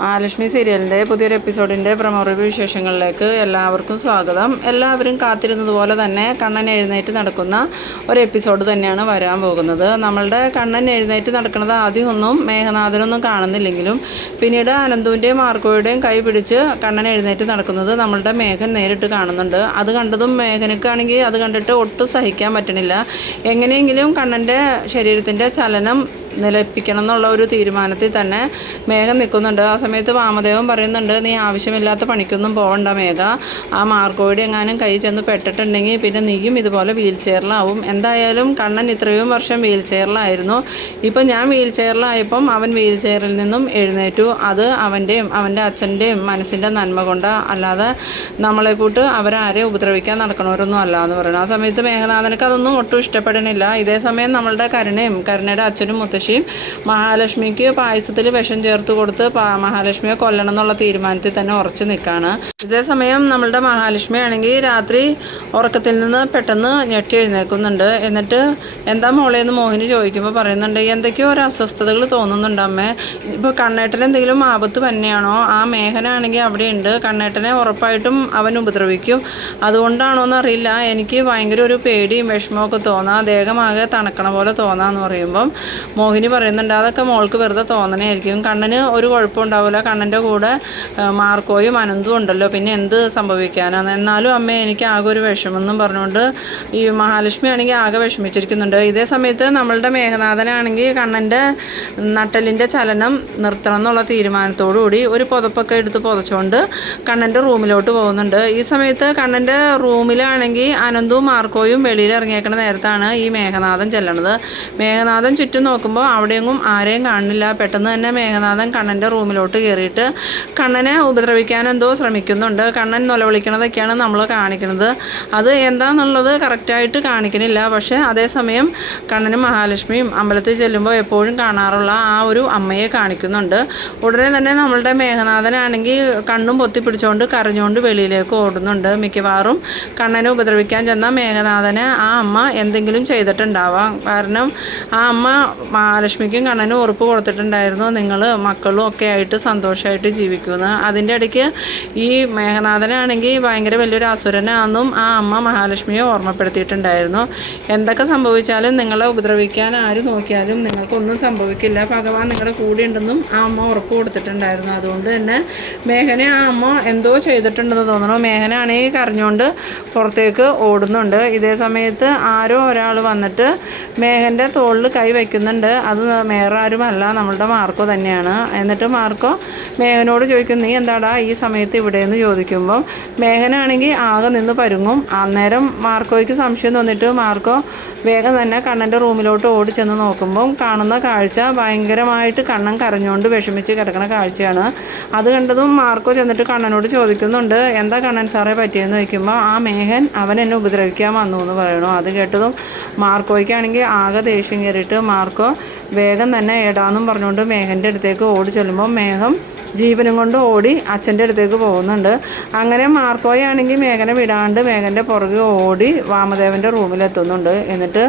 മഹാലക്ഷ്മി സീരിയലിന്റെ പുതിയൊരു എപ്പിസോഡിന്റെ promo review വിശേഷങ്ങളിലേക്ക് എല്ലാവർക്കും സ്വാഗതം. എല്ലാവരും കാത്തിരുന്നത് പോലെ തന്നെ കണ്ണൻ എഴുന്നേറ്റ് നടക്കുന്ന ഒരു എപ്പിസോഡ് തന്നെയാണ് വരാൻ പോകുന്നത്. നമ്മളുടെ കണ്ണൻ എഴുന്നേറ്റ് നടക്കുന്നത് ആദ്യമൊന്നും മേഘനാഥനൊന്നും കാണുന്നില്ലെങ്കിലും പിന്നീട് അനന്തുവിന്റെയും മാർക്കോയുടെയും കൈ പിടിച്ച് കണ്ണൻ എഴുന്നേറ്റ് നടക്കുന്നത് നമ്മളുടെ മേഘൻ നേരിട്ട് കാണുന്നുണ്ട്. അത് കണ്ടതും മേഘനക്കാണെങ്കിൽ അത് കണ്ടിട്ട് ഒട്ടും സഹിക്കാൻ പറ്റണില്ല. എങ്ങനെയെങ്കിലും കണ്ണന്റെ ശരീരത്തിന്റെ ചലനം നിലപ്പിക്കണം എന്നുള്ള ഒരു തീരുമാനത്തിൽ തന്നെ മേഘം നിൽക്കുന്നുണ്ട്. ആ സമയത്ത് വാമദേവൻ പറയുന്നുണ്ട് നീ ആവശ്യമില്ലാത്ത പണിക്കൊന്നും പോകണ്ട മേഘ. ആ മാർക്കോയുടെ എങ്ങാനും കൈ ചെന്ന് പെട്ടിട്ടുണ്ടെങ്കിൽ പിന്നെ നീയും ഇതുപോലെ വീൽ ചെയറിലാവും. എന്തായാലും കണ്ണൻ ഇത്രയും വർഷം വീൽ ചെയറിലായിരുന്നു. ഇപ്പം ഞാൻ വീൽ ചെയറിലായപ്പം അവൻ വീൽ ചെയറിൽ നിന്നും എഴുന്നേറ്റു. അത് അവന്റെയും അവന്റെ അച്ഛന്റെയും മനസ്സിന്റെ നന്മ കൊണ്ട് അല്ലാതെ നമ്മളെ കൂട്ട് അവരാരെ ഉപദ്രവിക്കാൻ നടക്കണവരൊന്നും അല്ല എന്ന് പറയുന്നത് ആ സമയത്ത് മേഘനാഥനക്ക് അതൊന്നും ഒട്ടും ഇഷ്ടപ്പെടണില്ല. ഇതേ സമയം നമ്മളുടെ കരുണയും കരുണയുടെ അച്ഛനും മുത്തശ്ശിയും മഹാലക്ഷ്മിക്ക് പായസത്തിൽ വിഷം ചേർത്ത് കൊടുത്ത് മഹാലക്ഷ്മിയെ കൊല്ലണം എന്നുള്ള തീരുമാനത്തിൽ തന്നെ ഉറച്ചു നിൽക്കുകയാണ് ഇതേസമയം നമ്മളുടെ മഹാലക്ഷ്മി ആണെങ്കിൽ രാത്രി ഉറക്കത്തിൽ നിന്ന് പെട്ടെന്ന് ഞെട്ടി എഴുന്നേൽക്കുന്നുണ്ട്. എന്നിട്ട് എന്താ മോളെ എന്ന് മോഹിനി ചോദിക്കുമ്പോൾ പറയുന്നുണ്ട് എന്തൊക്കെയോ ഒരു അസ്വസ്ഥതകൾ തോന്നുന്നുണ്ട് അമ്മേ. ഇപ്പോൾ കണ്ണേട്ടന് എന്തെങ്കിലും ആപത്ത് തന്നെയാണോ ആ മേഘനാണെങ്കിൽ അവിടെയുണ്ട്. കണ്ണേട്ടനെ ഉറപ്പായിട്ടും അവൻ ഉപദ്രവിക്കും. അതുകൊണ്ടാണോ എന്നറിയില്ല എനിക്ക് ഭയങ്കര ഒരു പേടിയും വിഷമമൊക്കെ തോന്നാം. ദേഹമാകെ തണക്കണ പോലെ തോന്നാന്ന് പറയുമ്പം മോഹിനി പറയുന്നുണ്ട് അതൊക്കെ മോൾക്ക് വെറുതെ തോന്നണയായിരിക്കും. കണ്ണന് ഒരു കുഴപ്പമുണ്ടാവില്ല കണ്ണന്റെ കൂടെ മാർക്കോയും അനന്തും ഉണ്ടല്ലോ. പിന്നെ എന്ത് സംഭവിക്കാനാണ് എന്നാലും അമ്മ എനിക്ക് ആകെ ഒരു വിഷമെന്നും പറഞ്ഞുകൊണ്ട് ഈ മഹാലക്ഷ്മി ആണെങ്കിൽ ആകെ വിഷമിച്ചിരിക്കുന്നുണ്ട്. ഇതേ സമയത്ത് നമ്മളുടെ മേഘനാഥനാണെങ്കിൽ കണ്ണന്റെ നട്ടലിന്റെ ചലനം നിർത്തണം എന്നുള്ള തീരുമാനത്തോടു കൂടി ഒരു പുതപ്പൊക്കെ എടുത്ത് പുതച്ചുകൊണ്ട് കണ്ണന്റെ റൂമിലോട്ട് പോകുന്നുണ്ട്. ഈ സമയത്ത് കണ്ണന്റെ റൂമിലാണെങ്കിൽ അനന്തും മാർക്കോയും വെളിയിൽ ഇറങ്ങിയേക്കുന്ന നേരത്താണ് ഈ മേഘനാഥൻ ചെല്ലണത്. മേഘനാഥൻ ചുറ്റും നോക്കുമ്പോൾ അവിടെയെങ്ങും ആരെയും കാണുന്നില്ല പെട്ടെന്ന് തന്നെ മേഘനാഥൻ കണ്ണന്റെ റൂമിലോട്ട് കയറിയിട്ട് കണ്ണനെ ഉപദ്രവിക്കാൻ എന്തോ ശ്രമിക്കുന്നുണ്ട്. കണ്ണൻ നിലവിളിക്കണതൊക്കെയാണ് നമ്മൾ കാണിക്കുന്നത്. അത് എന്താണെന്നുള്ളത് കറക്റ്റായിട്ട് കാണിക്കണില്ല. പക്ഷേ അതേസമയം കണ്ണനും മഹാലക്ഷ്മിയും അമ്പലത്തിൽ ചെല്ലുമ്പോൾ എപ്പോഴും കാണാറുള്ള ആ ഒരു അമ്മയെ കാണിക്കുന്നുണ്ട്. ഉടനെ തന്നെ നമ്മളുടെ മേഘനാഥനാണെങ്കിൽ കണ്ണും പൊത്തി പിടിച്ചുകൊണ്ട് കരഞ്ഞുകൊണ്ട് വെളിയിലേക്ക് ഓടുന്നുണ്ട്. മിക്കവാറും കണ്ണനെ ഉപദ്രവിക്കാൻ ചെന്ന മേഘനാഥന് ആ അമ്മ എന്തെങ്കിലും ചെയ്തിട്ടുണ്ടാവാം. കാരണം ആ അമ്മ മഹാലക്ഷ്മിക്കും കണ്ണനും ഉറപ്പ് കൊടുത്തിട്ടുണ്ടായിരുന്നു. നിങ്ങൾ മക്കളും ഒക്കെ ആയിട്ട് സന്തോഷമായിട്ട് ജീവിക്കുമെന്ന്. അതിന്റെ ഇടയ്ക്ക് ഈ മേഘനാഥനാണെങ്കിൽ ഭയങ്കര വലിയൊരു അസുരനാണെന്നും ആ അമ്മ മഹാലക്ഷ്മിയെ ഓർമ്മപ്പെടുത്തിയിട്ടുണ്ടായിരുന്നു. എന്തൊക്കെ സംഭവിച്ചാലും നിങ്ങളെ ഉപദ്രവിക്കാൻ ആര് നോക്കിയാലും നിങ്ങൾക്കൊന്നും സംഭവിക്കില്ല. ഭഗവാൻ നിങ്ങളുടെ കൂടെ ഉണ്ടെന്നും ആ അമ്മ ഉറപ്പ് കൊടുത്തിട്ടുണ്ടായിരുന്നു. അതുകൊണ്ട് തന്നെ മേഘനെ ആ അമ്മ എന്തോ ചെയ്തിട്ടുണ്ടെന്ന് തോന്നണു മേഘനാണെങ്കിൽ കരഞ്ഞുകൊണ്ട് പുറത്തേക്ക് ഓടുന്നുണ്ട്. ഇതേ സമയത്ത് ആരോ ഒരാൾ വന്നിട്ട് മേഘന്റെ തോളിൽ കൈ വയ്ക്കുന്നുണ്ട്. അത് വേറെ ആരുമല്ല നമ്മളുടെ മാർക്കോ തന്നെയാണ്. എന്നിട്ട് മാർക്കോ മേഘനോട് ചോദിക്കും നീ എന്താടാ ഈ സമയത്ത് ഇവിടെയെന്ന് ചോദിക്കുമ്പം? മേഘനാണെങ്കിൽ ആകെ നിന്ന് പരുങ്ങും. അന്നേരം മാർക്കോയ്ക്ക് സംശയം തോന്നിയിട്ട് മാർക്കോ വേഗം തന്നെ കണ്ണന്റെ റൂമിലോട്ട് ഓടി ചെന്ന് നോക്കുമ്പം കാണുന്ന കാഴ്ച ഭയങ്കരമായിട്ട് കണ്ണൻ കരഞ്ഞുകൊണ്ട് വിഷമിച്ച് കിടക്കുന്ന കാഴ്ചയാണ്. അത് കണ്ടതും മാർക്കോ ചെന്നിട്ട് കണ്ണനോട് ചോദിക്കുന്നുണ്ട് എന്താ കണ്ണൻ സാറേ പറ്റിയെന്ന്? ചോദിക്കുമ്പോൾ ആ മേഘൻ അവൻ എന്നെ ഉപദ്രവിക്കാൻ വന്നു എന്ന് പറയണു. അത് കേട്ടതും മാർക്കോയ്ക്കാണെങ്കിൽ ആകെ ദേഷ്യം കയറിയിട്ട് മാർക്കോ വേഗം തന്നെ ഏടാന്നും പറഞ്ഞുകൊണ്ട് മേഘന്റെ അടുത്തേക്ക് ഓടി ചെല്ലുമ്പോൾ മേഘം ജീവനും കൊണ്ട് ഓടി അച്ഛന്റെ അടുത്തേക്ക് പോകുന്നുണ്ട്. അങ്ങനെ മാർക്കോയാണെങ്കിൽ മേഘനെ വിടാണ്ട് മേഘന്റെ പുറകെ ഓടി വാമദേവന്റെ റൂമിലെത്തുന്നുണ്ട്. എന്നിട്ട്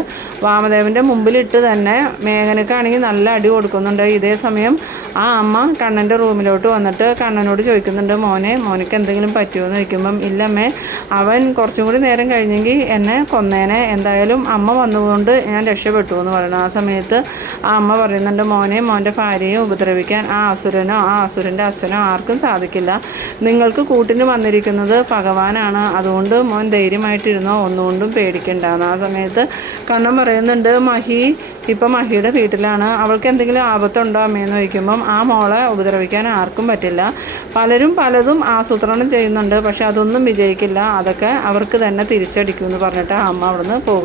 വാമദേവന്റെ മുമ്പിലിട്ട് തന്നെ മേഘനക്കാണെങ്കിൽ നല്ല അടി കൊടുക്കുന്നുണ്ട്. ഇതേ സമയം ആ അമ്മ കണ്ണന്റെ റൂമിലോട്ട് വന്നിട്ട് കണ്ണനോട് ചോദിക്കുന്നുണ്ട് മോനെ മോനക്ക് എന്തെങ്കിലും പറ്റുമോ എന്ന് ചോദിക്കുമ്പം ഇല്ലമ്മേ അവൻ കുറച്ചും കൂടി നേരം കഴിഞ്ഞെങ്കിൽ എന്നെ കൊന്നേനെ. എന്തായാലും അമ്മ വന്നതുകൊണ്ട് ഞാൻ രക്ഷപ്പെട്ടു എന്ന് പറയുന്നു. ആ സമയത്ത് ആ അമ്മ പറയുന്നുണ്ട് മോനെ മോന്റെ ഭാര്യയെ ഉപദ്രവിക്കാൻ ആ അസുരനോ ആ അസുരന്റെ അച്ഛനോ ആർക്കും സാധിക്കില്ല. നിങ്ങൾക്ക് കൂട്ടിന് വന്നിരിക്കുന്നത് ഭഗവാനാണ്. അതുകൊണ്ട് മോൻ ധൈര്യമായിട്ടിരുന്നോ? ഒന്നുകൊണ്ടും പേടിക്കണ്ട. ആ സമയത്ത് കണ്ണൻ പറയുന്നുണ്ട് മഹി ഇപ്പം മഹിയുടെ വീട്ടിലാണ്. അവൾക്ക് എന്തെങ്കിലും ആപത്തുണ്ടോ അമ്മയെന്ന് ചോദിക്കുമ്പം ആ മോളെ ഉപദ്രവിക്കാൻ ആർക്കും പറ്റില്ല. പലരും പലതും ആസൂത്രണം ചെയ്യുന്നുണ്ട് പക്ഷെ അതൊന്നും വിജയിക്കില്ല. അതൊക്കെ അവർക്ക് തന്നെ തിരിച്ചടിക്കുമെന്ന് പറഞ്ഞിട്ട് അമ്മ അവിടുന്ന് പോകുന്നു.